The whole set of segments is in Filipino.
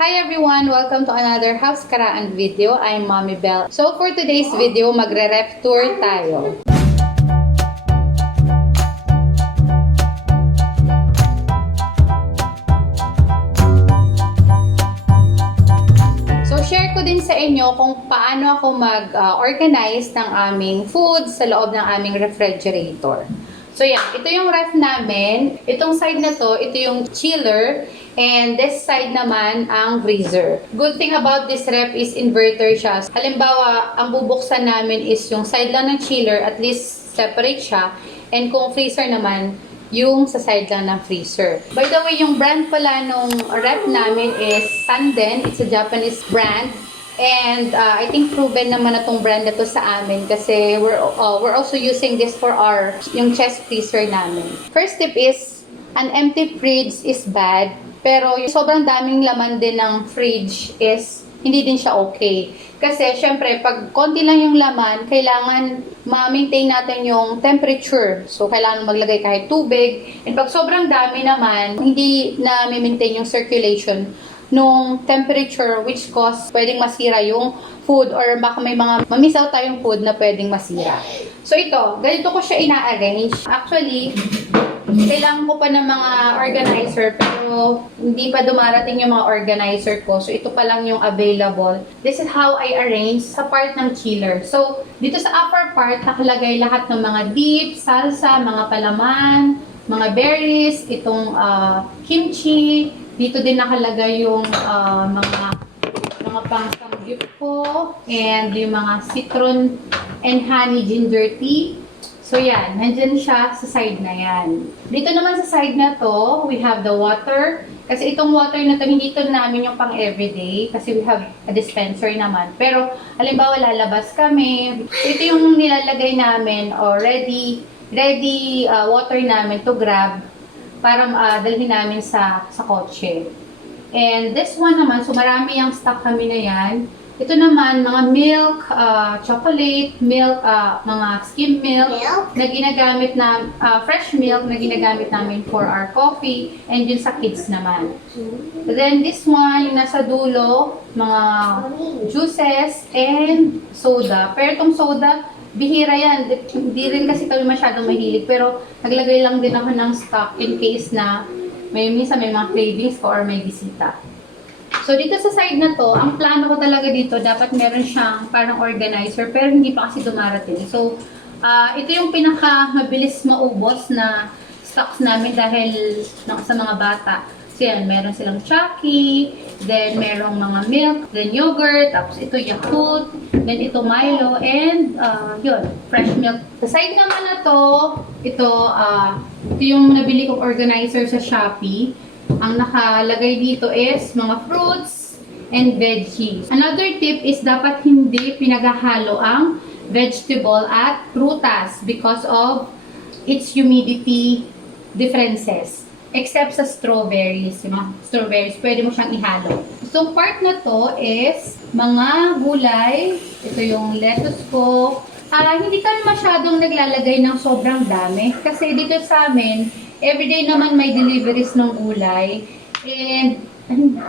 Hi everyone! Welcome to another House Caraan video. I'm Mommy Bell. So for today's video, magre-ref tour tayo. So share ko din sa inyo kung paano ako mag-organize ng aming food sa loob ng aming refrigerator. So yan, ito yung ref namin. Itong side na to, ito yung chiller. And this side naman ang freezer. Good thing about this ref is inverter siya. Halimbawa, ang bubuksan namin is yung side lang ng chiller, at least separate siya. And kung freezer naman, yung sa side lang ng freezer. By the way, yung brand pala nung ref namin is Sanden. It's a Japanese brand. And I think proven naman na tong brand na to sa amin kasi we're also using this for yung chest freezer namin. First tip is, an empty fridge is bad. Pero yung sobrang daming laman din ng fridge is hindi din siya okay. Kasi syempre, pag konti lang yung laman, kailangan ma-maintain natin yung temperature. So, kailangan maglagay kahit tubig. And pag sobrang dami naman, hindi na maintain yung circulation nung temperature which cause pwedeng masira yung food or baka may mga mamiss out tayong food na pwedeng masira. So, ito, ganito ko siya ina-arrange. Actually, kailangan ko pa ng mga organizer pero hindi pa dumarating yung mga organizer ko. So, ito pa lang yung available. This is how I arrange sa part ng chiller. So, dito sa upper part, nakalagay lahat ng mga dip, salsa, mga palaman, mga berries, itong kimchi. Dito din nakalagay yung mga pang-samgyup ko and yung mga citron and honey ginger tea. So, yan. Nandyan siya sa side na yan. Dito naman sa side na to, we have the water. Kasi itong water na to, hindi to namin yung pang everyday. Kasi we have a dispenser naman. Pero, halimbawa, lalabas kami. Ito yung nilalagay namin or ready water namin to grab para dalhin namin sa kotse. And this one naman, so marami yung stock kami na yan. Ito naman, mga milk, chocolate, milk, mga skim milk na ginagamit na, fresh milk na ginagamit namin for our coffee, and yun sa kids naman. Then this one, yung nasa dulo, mga juices and soda. Pero itong soda, bihira yan. Hindi rin kasi kami masyadong mahilig, pero naglagay lang din ako ng stock in case na minsan may mga cravings ko or may bisita. So, dito sa side na to, ang plano ko talaga dito, dapat meron siyang parang organizer, pero hindi pa kasi dumarating. So, ito yung pinaka-mabilis maubos na stocks namin dahil sa mga bata. So, yan, meron silang Chucky, then merong mga milk, then yogurt, tapos ito Yakult, then ito Milo, and yun, fresh milk. Sa side naman na to, ito yung nabili kong organizer sa Shopee. Ang nakalagay dito is mga fruits and veggies. Another tip is dapat hindi pinaghahalo ang vegetable at prutas because of its humidity differences. Except sa strawberries. Yung mga strawberries, pwede mo siyang ihalo. So, part na to is mga gulay. Ito yung lettuce ko. Hindi kami masyadong naglalagay ng sobrang dami. Kasi dito sa amin, everyday naman may deliveries ng gulay. And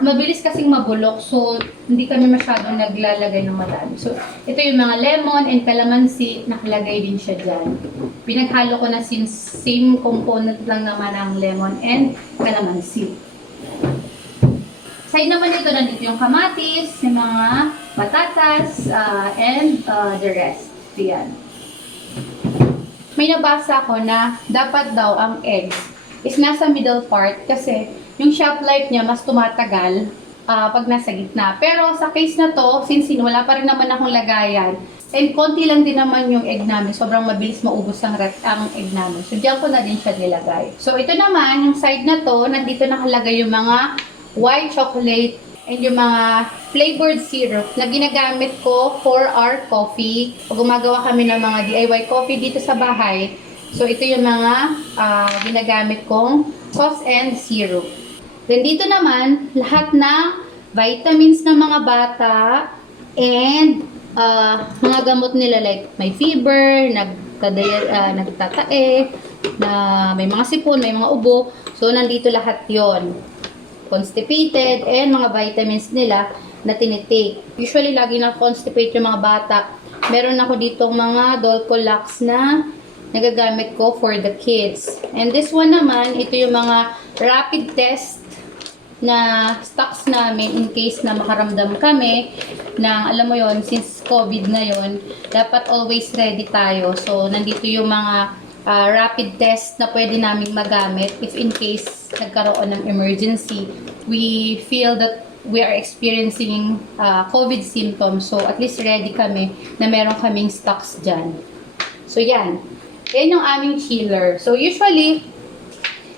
mabilis kasing mabulok. So, hindi kami masyadong naglalagay ng madami. So, ito yung mga lemon and calamansi. Nakalagay din siya dyan. Pinaghalo ko na since same component lang naman ang lemon and calamansi. Side naman dito, nandito yung kamatis, yung mga patatas, and the rest. Yan. May nabasa ko na dapat daw ang eggs is nasa middle part kasi yung shelf life niya mas tumatagal pag nasa gitna. Pero sa case na to, since wala pa rin naman akong lagayan, and konti lang din naman yung egg namin, sobrang mabilis maubos ang egg namin. So, diyan ko na din siya nilagay. So, ito naman, yung side na to, nandito nakalagay yung mga white chocolate and yung mga flavored syrup na ginagamit ko for our coffee. Pag gumagawa kami ng mga DIY coffee dito sa bahay, so ito yung mga ginagamit kong sauce and syrup. Then dito naman, lahat ng vitamins ng mga bata and mga gamot nila like may fever, nagtatae, na may mga sipon, may mga ubo. So, nandito lahat yon. constipated, and mga vitamins nila na tinitake. Usually, lagi na constipate yung mga bata. Meron ako ditong mga Dolcolax na nagagamit ko for the kids. And this one naman, ito yung mga rapid test na stocks namin in case na makaramdam kami na, alam mo yon, since COVID ngayon, dapat always ready tayo. So, nandito yung mga rapid test na pwede namin magamit if in case nagkaroon ng emergency. We feel that we are experiencing COVID symptoms. So, at least ready kami na meron kaming stocks dyan. So, yan. Yan yung aming chiller. So, usually,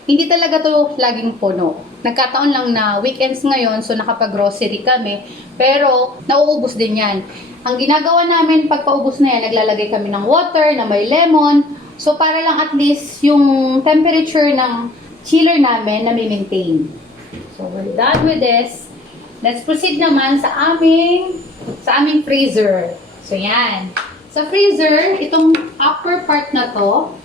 hindi talaga to laging puno. Nagkataon lang na weekends ngayon, so nakapag-grocery kami. Pero, nauubos din yan. Ang ginagawa namin pag paubos na yan, naglalagay kami ng water na may lemon. So, para lang at least yung temperature ng chiller namin na may maintain. So, we're done with this. Let's proceed naman sa aming freezer. So, yan. Sa freezer, itong upper part na to,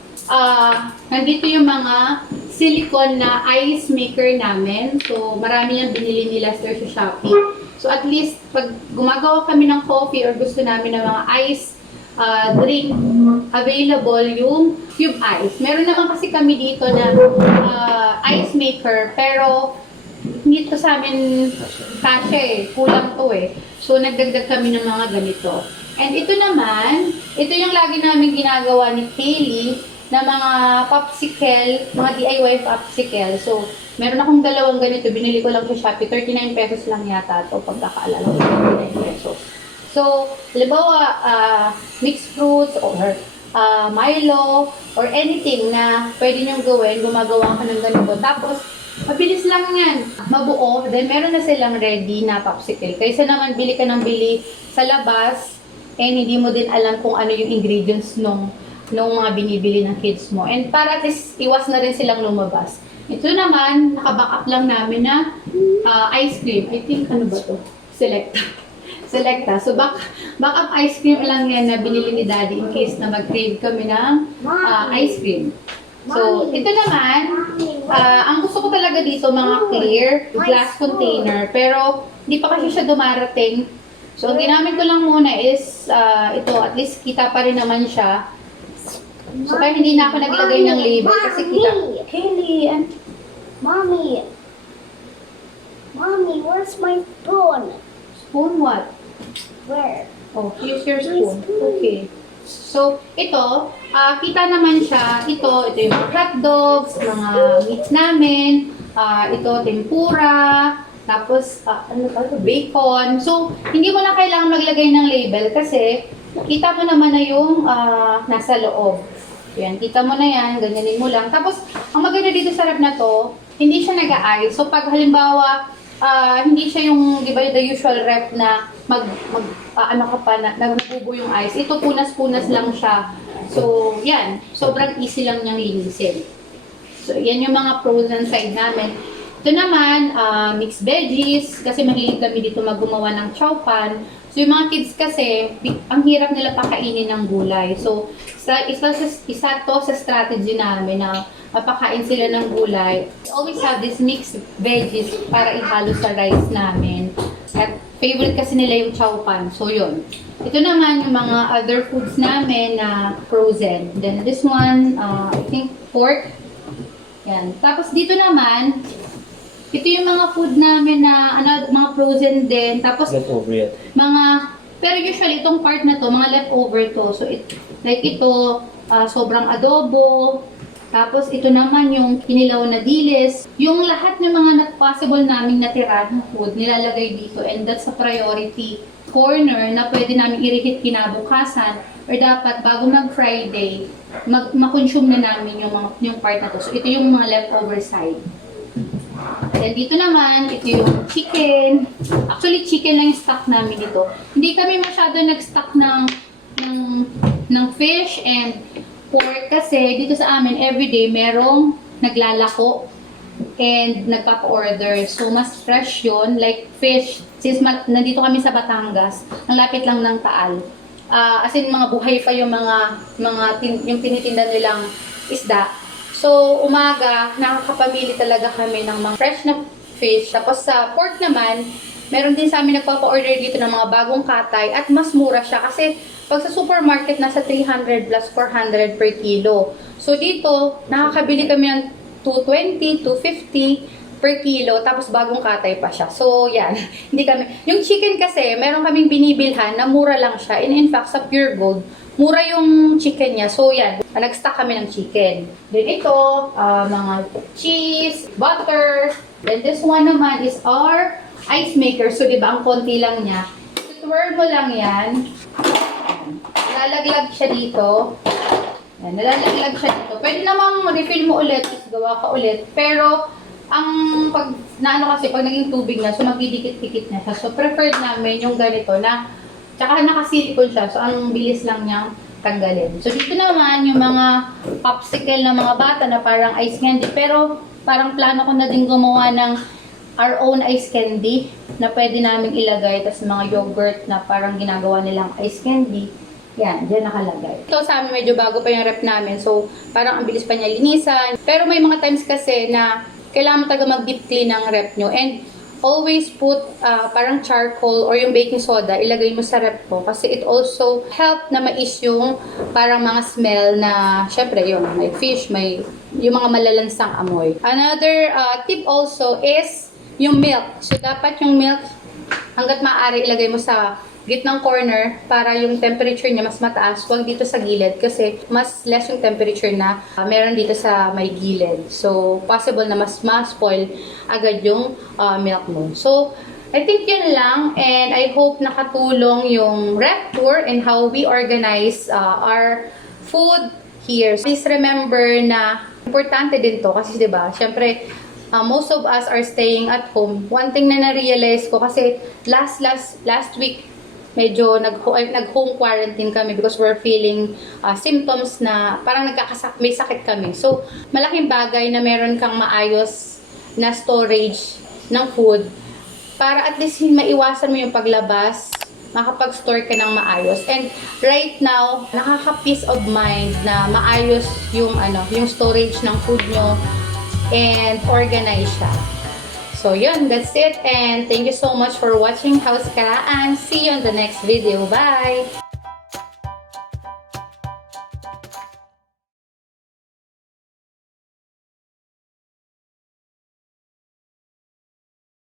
nandito yung mga silicone na ice maker namin. So, marami yung binili nila sa Shopee. So, at least, pag gumagawa kami ng coffee or gusto namin ng mga ice drink, available yung cube ice. Meron naman kasi kami dito na ice maker, pero hindi to sa amin kasya eh. Kulang to eh. So, nagdagdag kami ng mga ganito. And ito naman, ito yung lagi namin ginagawa ni Kaylee na mga popsicle, mga DIY popsicle. So, meron akong dalawang ganito. Binili ko lang sa Shopee. 39 pesos lang yata ito. Pagkakaalala ko, 39 pesos. So, halimbawa, mixed fruits or Milo or anything na pwede niyong gawin, gumagawa ka ng ganito. Tapos, mabilis lang yan. Mabuo. Then, meron na silang ready na popsicle. Kaysa naman, bili ka ng bili sa labas, and hindi mo din alam kung ano yung ingredients nung mga binibili ng kids mo. And para at least iwas na rin silang lumabas. Ito naman, naka-back up lang namin na ice cream. I think, ano ba to? Selecta. So, back up ice cream lang yan na binili ni Daddy in case na mag-crave kami ng ice cream. So, ito naman, ang gusto ko talaga dito, mga clear glass container. Pero, hindi pa kasi siya dumarating. So, ang ginamit ko lang muna is, ito, at least kita pa rin naman siya. So, kaya hindi na ako naglagay ng label kasi kita. Kaylee, Mommy, where's my spoon? Spoon what? Where? Oh, use your spoon. Okay. So, ito, kita naman siya. Ito yung mga hot dogs, mga meats namin. Ito, tempura. Tapos, bacon. So, hindi mo na kailangan maglagay ng label kasi kita mo naman na yung nasa loob. Yan, kita mo na yan, ganyanin mo lang. Tapos, ang maganda dito sa ref na to, hindi siya nag-a-ice. So, pag halimbawa, hindi siya yung, di ba, the usual ref na nagbubo yung ice. Ito, punas-punas lang siya. So, yan. Sobrang easy lang niyang linisin. So, yan yung mga pros and side namin. Ito naman, mixed veggies, kasi mahilig kami dito maggumawa ng chow pan. So, yung mga kids kasi, ang hirap nila pakainin ng gulay. So, isa to sa strategy namin na mapakain sila ng gulay. We always have this mixed veggies para ihalo sa rice namin. At favorite kasi nila yung chow pan. So, yun. Ito naman yung mga other foods namin na frozen. Then, this one, I think pork. Yan. Tapos, dito naman, ito yung mga food namin na mga frozen din. Tapos, leftover yan. Pero usually, itong part na to, mga leftover to. So, like ito, sobrang adobo. Tapos, ito naman yung kinilaw na dilis. Yung lahat ng mga possible naming natira ng food, nilalagay dito. And that's a priority corner na pwede namin i-reheat kinabukasan. Or dapat, bago mag-Friday, makonsume na namin yung part na to. So, ito yung mga leftover side. Then dito naman, ito yung chicken. Actually, chicken lang yung stock namin dito. Hindi kami masyado nag-stock ng fish and pork kasi dito sa amin, everyday merong naglalako and nagpapa-order. So, mas fresh yun. Like fish, since nandito kami sa Batangas, ang lapit lang ng Taal. As in, mga buhay pa yung yung tinitinda nilang isda. So, umaga, nakakapamili talaga kami ng mga fresh na fish. Tapos sa pork naman, meron din sa amin nagpapa-order dito ng mga bagong katay at mas mura siya kasi pag sa supermarket nasa 300 plus 400 per kilo. So dito, nakakabili kami ng 220, 250 per kilo tapos bagong katay pa siya. So yan, hindi kami. Yung chicken kasi, meron kaming binibilhan na mura lang siya. And in fact, sa Pure Gold, mura yung chicken niya. So yan, nag-stock kami ng chicken. Then ito, mga cheese, butter. Then this one naman is our ice maker. So, di ba, ang konti lang niya. Swirl mo lang yan. Nalalaglag siya dito. Yan, nalalaglag siya dito. Pwede namang refill mo ulit, tapos gawa ka ulit. Pero, ang pag kasi, pag naging tubig na, so magdidikit-dikit na siya. So, preferred namin yung ganito na, tsaka nakasilikon siya. So, ang bilis lang niyang tanggalin. So, dito naman, yung mga popsicle na mga bata na parang ice candy. Pero, parang plano ko na din gumawa ng our own ice candy na pwede namin ilagay. Tapos mga yogurt na parang ginagawa nilang ice candy. Yan, dyan nakalagay. Ito sa amin medyo bago pa yung rep namin. So, parang ang bilis pa niya linisan. Pero may mga times kasi na kailangan mo taga mag-deep clean ng rep nyo. And always put parang charcoal or yung baking soda, ilagay mo sa rep mo. Kasi it also help na mais yung parang mga smell na, syempre, yung may fish, may yung mga malalansang amoy. Another tip also is yung milk. So, dapat yung milk, hanggat maaari, ilagay mo sa gitnang corner para yung temperature niya mas mataas. Huwag dito sa gilid kasi mas less yung temperature na meron dito sa may gilid. So, possible na mas ma-spoil agad yung milk mo. So, I think yun lang. And I hope nakatulong yung rep tour and how we organize our food here. So, please remember na importante din to kasi 'di ba? Syempre, most of us are staying at home. One thing na na-realize ko kasi last week medyo nag-home quarantine kami because we're feeling symptoms na parang may sakit kami. So, malaking bagay na meron kang maayos na storage ng food para at least maiwasan mo yung paglabas, makapag-store ka ng maayos. And right now, nakaka-peace of mind na maayos yung storage ng food nyo and organize siya. So yun, that's it. And thank you so much for watching House Caraan. See you on the next video. Bye!